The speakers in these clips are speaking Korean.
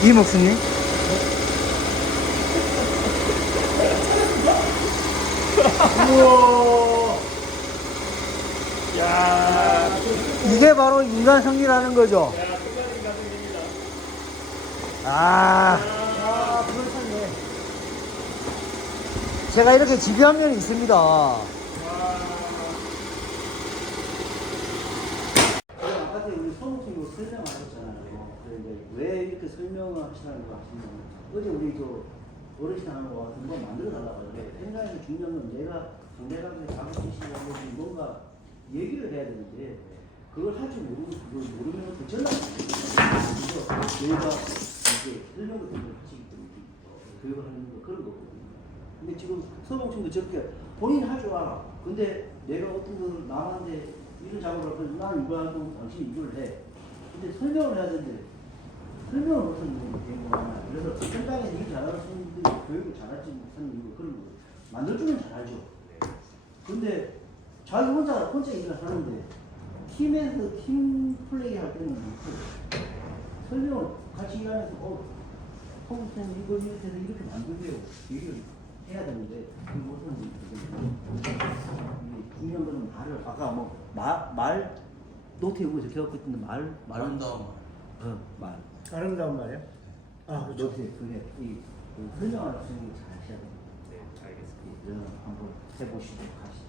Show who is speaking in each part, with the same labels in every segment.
Speaker 1: 이목수님?
Speaker 2: 우와. 야.
Speaker 1: 이게 바로 인간 승리라는 거죠.
Speaker 2: 야, 끝까지 인간승리입니다.
Speaker 1: 아,
Speaker 2: 그걸 샀네.
Speaker 1: 제가 이렇게 집요한 면이 있습니다. 아까 우리 소모팀으로 설명하셨잖아요. 그런데 왜 이렇게 설명을 하시라는 거 하시면 어제 우리 어르신하고 한번 만들어 달라고 하는데 펜라인의 중요한 건 내가 상대방의 자극시키려고 뭔가 얘기를 해야 되는데 그걸 할 줄 모르고 그걸 모르면 그 전화가 그래서 저희가 이제 설명 같은 걸 하시기 때문에 교육을 하는 거 그런 거거든요. 근데 지금 서봉팀도 저렇게 본인 할 줄 알아. 근데 내가 어떤 걸 남한테 이런 작업을 하면 난 이거 하고 당신이 이걸 해. 근데 설명을 해야 되는데 설명을 못하는 게 많아요. 그래서 현장에서 일 잘하는 분들이 교육을 잘하지 못하는 이유 그런 거 만들어주면 잘하죠. 근데 자기 혼자 일을 하는데 팀에서 팀 플레이 할 때는 설명을 같이 일하면서 컴퓨터는 이거 이렇게 해서 이렇게 만들게요. 얘기를 해야 되는데 그걸 못하는 게 중요한 거는 말을 아까 말 노트에 적혀있던데 말
Speaker 3: 아름다운
Speaker 1: 말.
Speaker 2: 아름다운 말이야? 아, 그렇죠.
Speaker 1: 노트에 그게 설명할 수 있는 게 잘 하셔야 돼요.
Speaker 2: 네, 알겠습니다.
Speaker 1: 이런 한번 해보시도록 하시죠.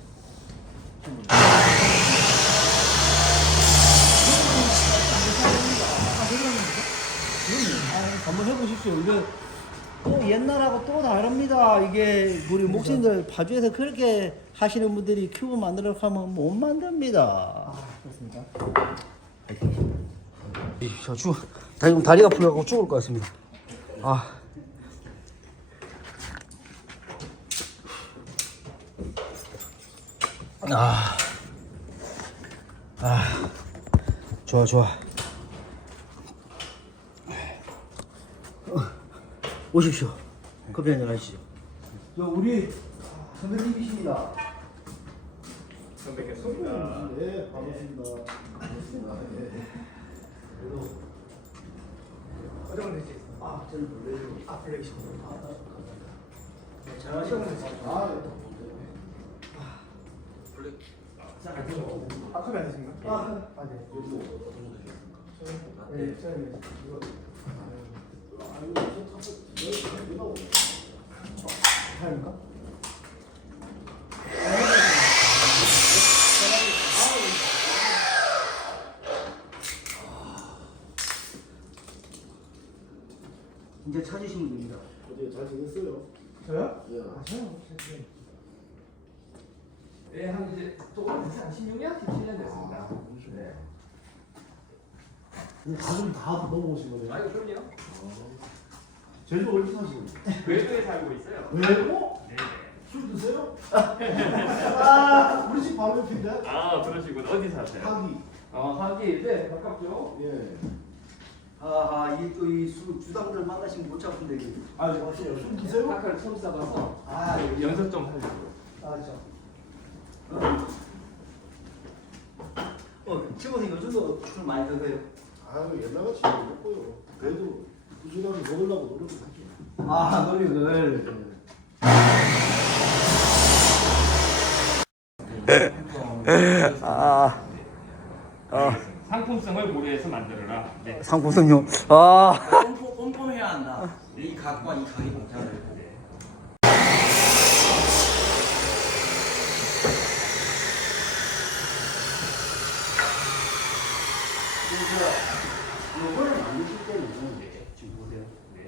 Speaker 1: 한번 해보십시오. 이게 또 옛날하고 또 다릅니다. 이게 우리 목사님들 파주에서 그렇게 하시는 분들이 큐브 만들어 하면 못 만듭니다.
Speaker 2: 아, 그렇습니까?
Speaker 1: 지금 다리가 풀려갖고 죽을 것 같습니다. 좋아. 오십시오. 커피 한잔 하시죠. 우리 선배님이십니다.
Speaker 2: 선배겠습니다.
Speaker 1: 네, 반갑습니다. 그래도
Speaker 2: 어떤 건 되지?
Speaker 1: 저는 블랙으로.
Speaker 2: 블랙이시구나.
Speaker 1: 잘하시고
Speaker 3: 블랙
Speaker 2: 컵이 안 되신가? 네. 네, 저는 이거. 다릅니까?
Speaker 1: 이제 찾으시면 됩니다.
Speaker 4: 어제 잘 지냈어요?
Speaker 2: 저요?
Speaker 4: 예.
Speaker 2: 저요? 네, 한 이제 조금 됐어요. 한 16년? 17년 됐습니다. 네.
Speaker 4: 가족이 다 넘어오신 거예요?
Speaker 2: 아이고, 그럼요.
Speaker 4: 제주 어디 사시는 거예요?
Speaker 2: 외도에 살고 있어요.
Speaker 4: 왜요?
Speaker 2: 네.
Speaker 4: 술 드세요? 우리 집 바로 옆인데?
Speaker 2: 아, 그러시군. 어디 사세요?
Speaker 4: 하기.
Speaker 2: 하기. 네, 가깝죠?
Speaker 4: 예.
Speaker 1: 이 주당들 만나시면 못 잡은데.
Speaker 4: 술 드세요?
Speaker 2: 카카를 처음 써봐서
Speaker 1: 예.
Speaker 2: 연습 좀 하려고.
Speaker 1: 집어서 요즘도 술 많이 드세요?
Speaker 4: 아유 옛날같이 먹고요. 그래도 꾸준하게 먹으려고 노력을 하죠.
Speaker 1: 노력을.
Speaker 2: 상품성을 고려해서 만들어라. 네.
Speaker 1: 상품성요.
Speaker 3: 꼼꼼해야 한다. 이 각과 이 각이 동작을.
Speaker 1: 요거를 만드실 때는 지금 보세요.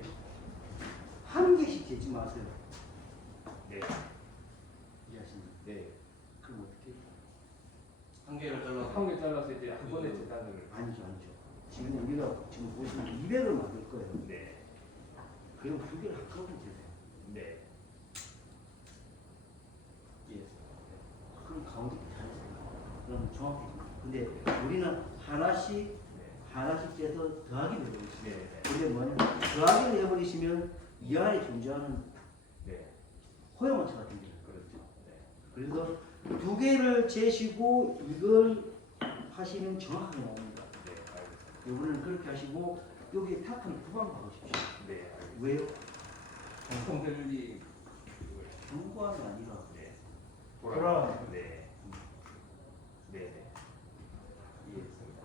Speaker 1: 한 개씩 재지 마세요.
Speaker 2: 네.
Speaker 1: 이해하시나요?
Speaker 2: 네.
Speaker 1: 그럼 어떻게?
Speaker 3: 한 개를 잘라.
Speaker 2: 한 개 잘라서 이제 한 번에 재단을.
Speaker 1: 아니죠. 지금 우리가 지금 보시면 200을 만들 거예요.
Speaker 2: 네.
Speaker 1: 그럼 두 개를 한꺼번에 재세요.
Speaker 2: 네.
Speaker 1: 예. 그럼 가운데 잘했어요. 그럼 정확히. 근데 우리는 하나씩 째서 더하기 되거든요.
Speaker 2: 네.
Speaker 1: 근데 뭐냐면 더하기를 해버리시면 이 안에 존재하는
Speaker 2: 네.
Speaker 1: 호영원차가 됩니다.
Speaker 2: 그렇죠. 네.
Speaker 1: 그래서 두 개를 재시고 이걸 하시면 정확하게 나옵니다.
Speaker 2: 네. 알겠습니다.
Speaker 1: 이거는 그렇게 하시고 여기 타카는 후방 가고 싶죠.
Speaker 2: 네.
Speaker 1: 왜요?
Speaker 2: 정성들이
Speaker 1: 경고하는 게 아니라
Speaker 2: 네.
Speaker 4: 돌아.
Speaker 2: 네. 네. 네. 이해했습니다.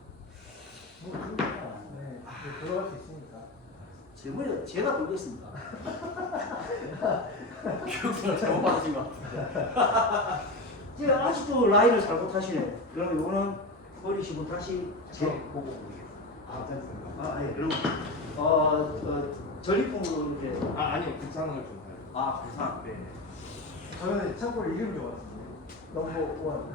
Speaker 4: 네. 돌아갈 수 있으니까.
Speaker 1: 제 머리가 제가 돌겠습니다.
Speaker 3: 교육을 잘못 받으신 것 같아요.
Speaker 1: 지금 아직도 라인을 잘못하시네. 그럼 이거는 버리시고 다시
Speaker 2: 보고 보겠습니다.
Speaker 1: 아, 예. 그럼 전리품으로 이렇게
Speaker 2: 아니요. 구상을 좀 해요.
Speaker 1: 부상.
Speaker 2: 네.
Speaker 4: 저는 참고로 이름 좋았습니다. 넘버 원.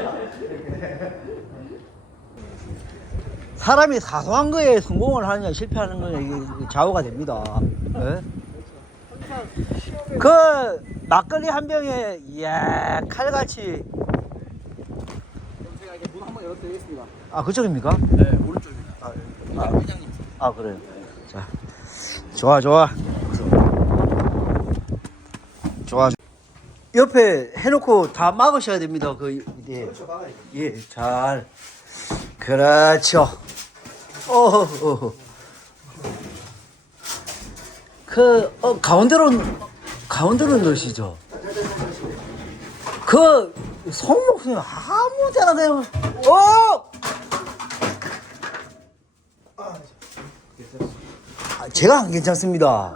Speaker 1: 사람이 사소한 거에 성공을 하느냐 실패하는 거냐 이게 좌우가 됩니다. 예? 그 막걸리 한 병에 이야 칼같이.
Speaker 3: 제가 이렇게 문 한번 열어드리겠습니다.
Speaker 1: 아 그쪽입니까?
Speaker 3: 네, 오른쪽입니다. 회장님.
Speaker 1: 아 그래요. 자, 좋아. 옆에 해놓고 다 막으셔야 됩니다. 그 예,
Speaker 4: 그렇죠, 막아야죠.
Speaker 1: 예, 잘. 그렇죠. 가운데로 넣으시죠. 그 손목이 아무 데나 그냥 제가 안 괜찮습니다.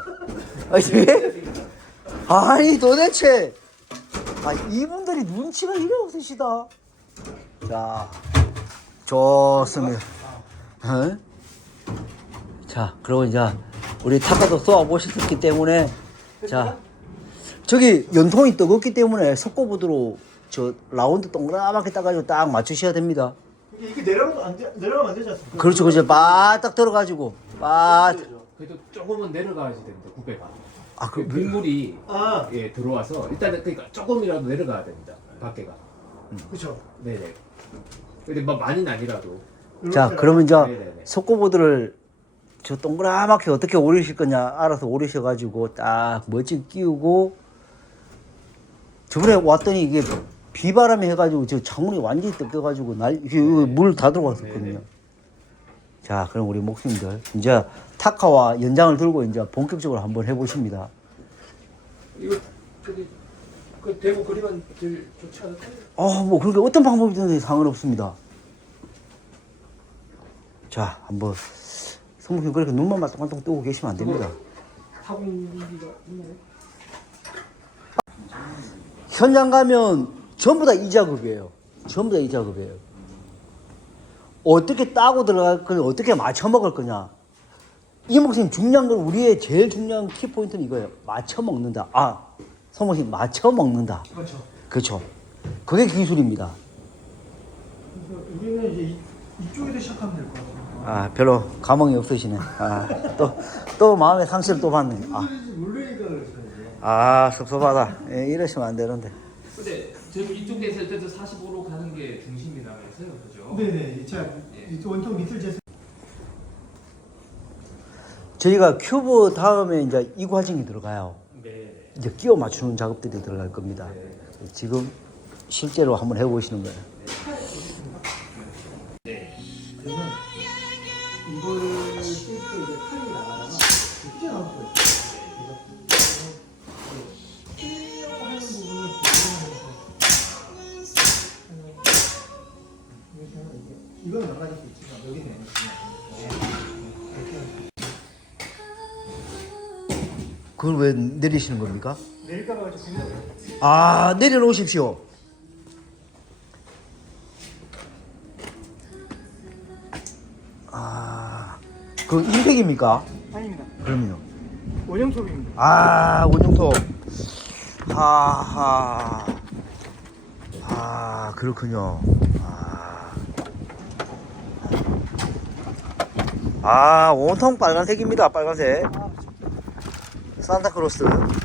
Speaker 1: 아니 도대체 이분들이 눈치가 이래 없으시다. 자, 좋습니다. 어? 자, 그리고 이제 우리 타카도 쏘아 보셨기 때문에 자, 저기 연통이 뜨겁기 때문에 속고부드로 저 라운드 동그랗게 따가지고 딱 맞추셔야 됩니다.
Speaker 4: 이게 내려가면 안 되지 않습니까?
Speaker 1: 그렇죠, 그렇죠. 바딱 들어가지고
Speaker 2: 그래도 조금은 내려가야지 됩니다. 구배가.
Speaker 1: 그
Speaker 2: 빗물이
Speaker 4: 아,
Speaker 2: 예 들어와서 일단은 그러니까 조금이라도 내려가야 됩니다. 밖에가.
Speaker 4: 그렇죠.
Speaker 2: 네네. 근데 막 많이는 아니라도.
Speaker 1: 자, 그러면 이제
Speaker 2: 네네네.
Speaker 1: 속고보드를 저 동그랗게 어떻게 오르실 거냐 알아서 오르셔가지고 딱 멋지게 끼우고 저번에 왔더니 이게 비바람이 해가지고 저 창문이 완전히 뜯겨가지고 물 다 들어갔었거든요.
Speaker 2: 네네.
Speaker 1: 자, 그럼 우리 목수님들 이제 타카와 연장을 들고 이제 본격적으로 한번 해보십니다.
Speaker 2: 이거 저기 그 대구 그리면 제일 좋지 않을까요?
Speaker 1: 뭐 그렇게 어떤 방법이든 상관없습니다. 자, 한번 성목님 그렇게 눈만 말똥말똥 뜨고 계시면 안 됩니다.
Speaker 2: 타공기가 있나요?
Speaker 1: 현장 가면 전부 다 이 작업이에요. 전부 다 이 작업이에요. 어떻게 따고 들어갈 거냐, 어떻게 맞춰 먹을 거냐. 이 목사님 중요한 건 우리의 제일 중요한 키포인트는 이거예요. 맞춰 먹는다. 성목님 맞춰 먹는다.
Speaker 4: 그렇죠.
Speaker 1: 그렇죠. 그게 기술입니다.
Speaker 4: 우리는 이제 이쪽에서 시작하면 될 것 같아요.
Speaker 1: 별로 감흥이 없으시네. 또 마음의 상처를 또 받네.
Speaker 4: 물리니까 그렇죠.
Speaker 1: 섭섭하다. 이러시면 안 되는데.
Speaker 2: 근데 지금 이쪽에서 일단 45로 가는 게 중심이라면서요, 그죠?
Speaker 4: 네네. 제가 원통 밑을 재서
Speaker 1: 저희가 큐브 다음에 이제 이 과정이 들어가요.
Speaker 2: 네.
Speaker 1: 이제 끼워 맞추는 작업들이 들어갈 겁니다. 지금 실제로 한번 해보시는 거예요.
Speaker 2: 네.
Speaker 4: 그러면 이걸 쓸 때 이제 칼이 나가다가 이렇게 나올 거예요. 그래서 쓰려고 하는 부분을 이렇게 하면 이건 나가질 수 있지만 여기는 이렇게 하면
Speaker 1: 그걸 왜 내리시는 겁니까?
Speaker 4: 내릴까봐 좀 생각해요.
Speaker 1: 내려놓으십시오. 그 임팩입니까?
Speaker 4: 아닙니다.
Speaker 1: 그럼요.
Speaker 4: 원형톱입니다.
Speaker 1: 원용톱. 그렇군요. 온통 빨간색입니다. 빨간색. 산타크로스.